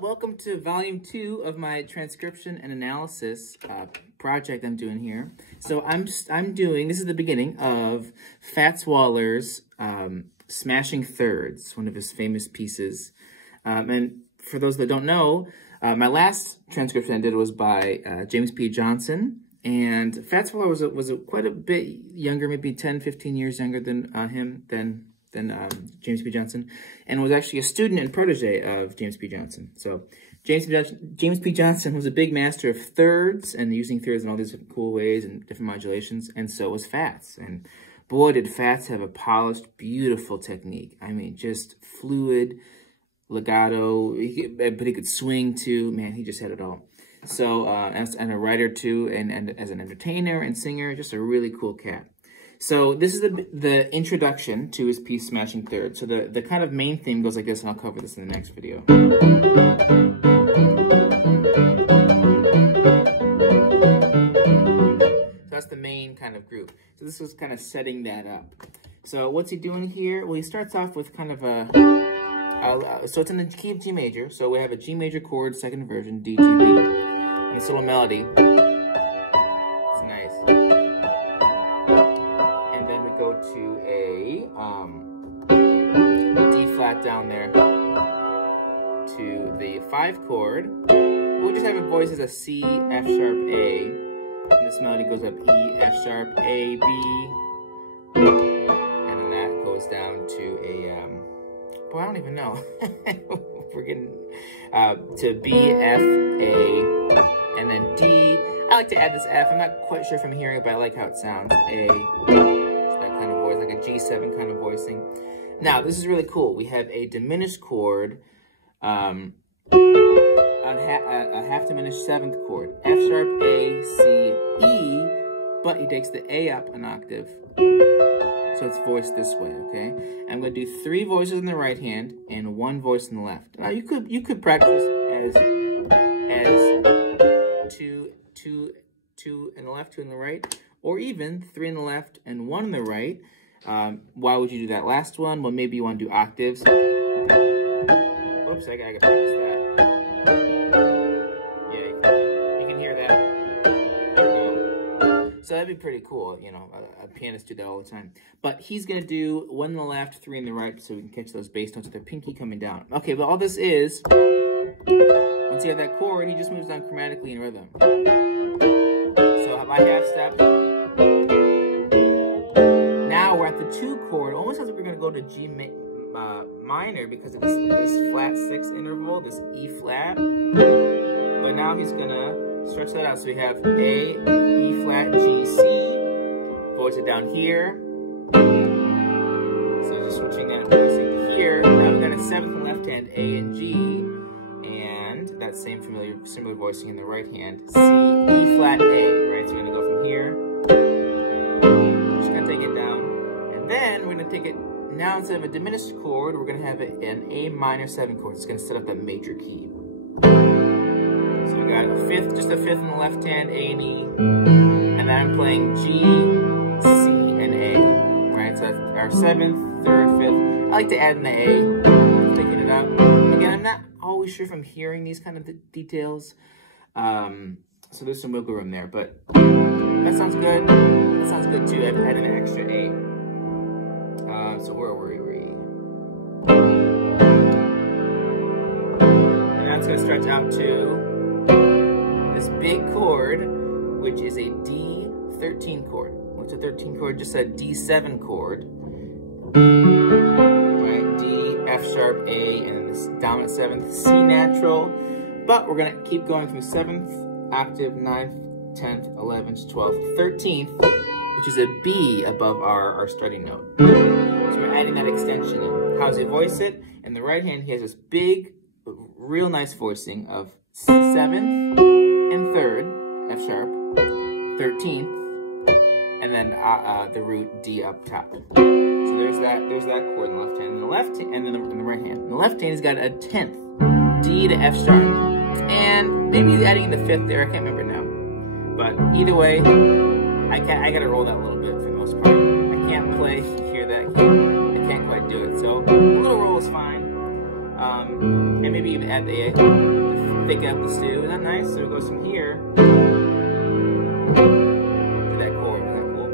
Well, welcome to volume 2 of my transcription and analysis project I'm doing here. So I'm doing, this is the beginning of Fats Waller's Smashing Thirds, one of his famous pieces. And for those that don't know, my last transcription I did was by James P. Johnson. And Fats Waller was quite a bit younger, maybe 10, 15 years younger than James P. Johnson, and was actually a student and protege of James P. Johnson. So James P. Johnson was a big master of thirds and using thirds in all these cool ways and different modulations, and so was Fats. And boy, did Fats have a polished, beautiful technique. I mean, just fluid, legato, but he could swing too. Man, he just had it all. So, as a writer too, and as an entertainer and singer, just a really cool cat. So this is the introduction to his piece, Smashing Thirds. So the kind of main theme goes like this, and I'll cover this in the next video. So that's the main kind of group. So this is kind of setting that up. So what's he doing here? Well, he starts off with kind of so it's in the key of G major. So we have a G major chord, second version, D, G, B. And this little melody. It's nice. To a D flat down there to the 5 chord. We'll just have it voiced as a C, F sharp, A. And this melody goes up E, F sharp, A, B. And then that goes down to a, boy, I don't even know. We're getting to B, F, A, and then D. I like to add this F. I'm not quite sure if I'm hearing it, but I like how it sounds. A. Kind of voice, like a G7 kind of voicing. Now, this is really cool. We have a diminished chord, a half diminished 7th chord, F sharp, A, C, E, but he takes the A up an octave. So it's voiced this way, okay? I'm going to do 3 voices in the right hand and 1 voice in the left. Now, you could practice as 2 in the left, 2 in the right, or even 3 in the left and 1 in the right. Why would you do that last one? Well, maybe you want to do octaves. Whoops, I gotta practice that. Yeah, you can hear that. There we go. So that'd be pretty cool. You know, a pianist do that all the time. But he's gonna do 1 in the left, 3 in the right, so we can catch those bass notes with their pinky coming down. Okay, but all this is, once you have that chord, he just moves down chromatically in rhythm. So my half step. Now we're at the 2 chord. Almost as if we're going to go to G minor because of this flat 6 interval, this E flat. But now he's going to stretch that out. So we have A, E flat, G, C. Voice it down here. So just switching that and voicing here. Now we've got a 7th and left hand, A and G. And that same similar voicing in the right hand, C, E flat, A. Right? So we're going to go from here. Just going to take it down. And then we're going to take it, now instead of a diminished chord, we're going to have it an A minor 7 chord. It's going to set up that major key. So we got a 5th, just a 5th in the left hand, A and E. And then I'm playing G, C, and A. Right? So that's our 7th, 3rd, 5th. I like to add in the A, picking it up. Again, I'm not always sure if I'm hearing these kind of details. So there's some wiggle room there, but that sounds good. That sounds good too. I've added an extra 8. So where were we? And now it's going to stretch out to this big chord, which is a D13 chord. What's a 13 chord? Just a D7 chord. Right? D, F sharp, A, and this dominant 7th, C natural. But we're going to keep going from 7th octave, 9th, 10th, 11th, 12th, 13th, which is a B above our starting note. So we're adding that extension in. How does he voice it? In the right hand, he has this big, real nice voicing of 7th and 3rd, F sharp, 13th, and then the root D up top. So there's that chord in the left hand. In the left hand, and then in the right hand. In the left hand, he's got a 10th, D to F sharp. And maybe he's adding in the 5th there, I can't remember now. But either way, I gotta roll that a little bit for the most part. I can't play, hear that, I can't quite do it. So a little roll is fine. And And maybe even add the thicken up the stew. Isn't that nice? So it goes from here to that chord. Isn't that cool?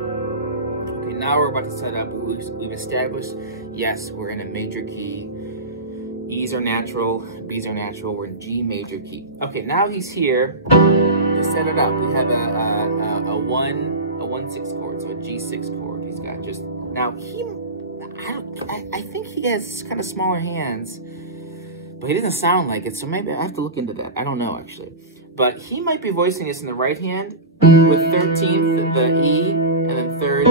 Okay, now we're about to set up. We've established, yes, we're in a major key. E's are natural, B's are natural. We're in G major key. Okay, now he's here to set it up. We have a 1/6 chord, so a G6 chord. He's got just now. I think he has kind of smaller hands, but he doesn't sound like it. So maybe I have to look into that. I don't know actually, but he might be voicing this in the right hand with 13th the E, and then 3rd B,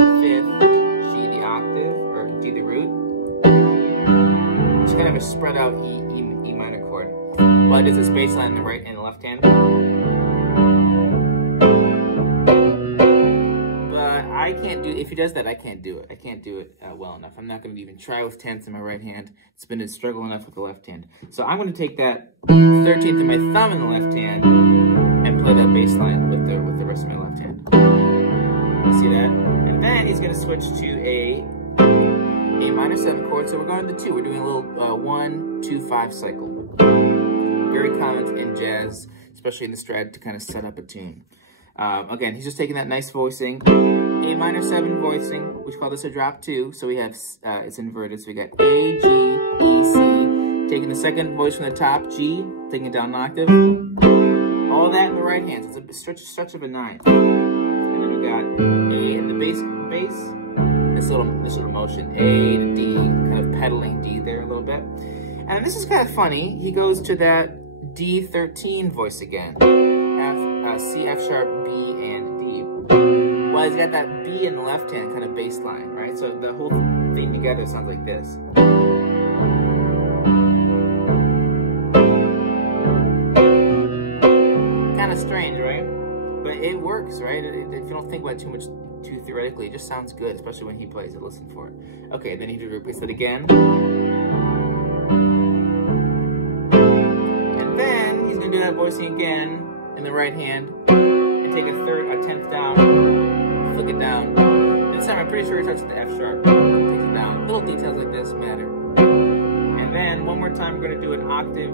5th G the octave or G the root. It's kind of a spread out E minor chord. While it does this bass line in the right and the left hand. I can't do, if he does that, I can't do it. I can't do it well enough. I'm not going to even try with 10ths in my right hand. It's been a struggle enough with the left hand. So I'm going to take that 13th of my thumb in the left hand and play that bass line with the rest of my left hand. You see that? And then he's going to switch to a minor 7 chord. So we're going to 2. We're doing a little 1-2-5 cycle. Very common in jazz, especially in the strat, to kind of set up a tune. Again, he's just taking that nice voicing. A minor 7 voicing, we call this a drop 2, so we have, it's inverted, so we got A, G, E, C, taking the second voice from the top, G, taking it down an octave, all that in the right hand, so it's a stretch of a 9. And then we got A in the bass, this little motion, A to D, kind of pedaling D there a little bit. And this is kind of funny, he goes to that D13 voice again, C, F sharp, B, and D. Well, he's got that B in the left hand kind of bass line, right? So the whole thing together sounds like this. Kind of strange, right? But it works, right? If you don't think about it too theoretically, it just sounds good, especially when he plays it. Listen for it. Okay, then he replace it again. And then he's gonna do that voicing again in the right hand and take a 10th down, flick it down. This time I'm pretty sure he starts at the F sharp, takes it down. Little details like this matter. And then one more time we're going to do an octave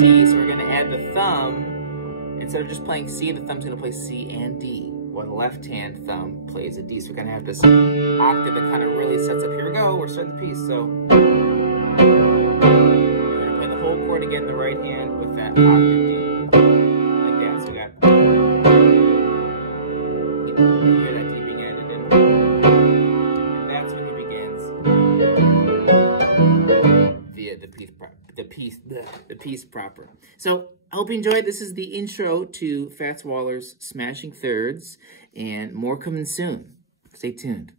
D, so we're going to add the thumb. Instead of just playing C, the thumb's going to play C and D, while the left hand thumb plays a D. So we're going to have this octave that kind of really sets up. Here we go, we're starting the piece. So we're going to play the whole chord again in the right hand with that octave D. So we got, you hear that D being added in, and that's when he begins the piece proper. So I hope you enjoyed. This is the intro to Fats Waller's Smashing Thirds, and more coming soon. Stay tuned.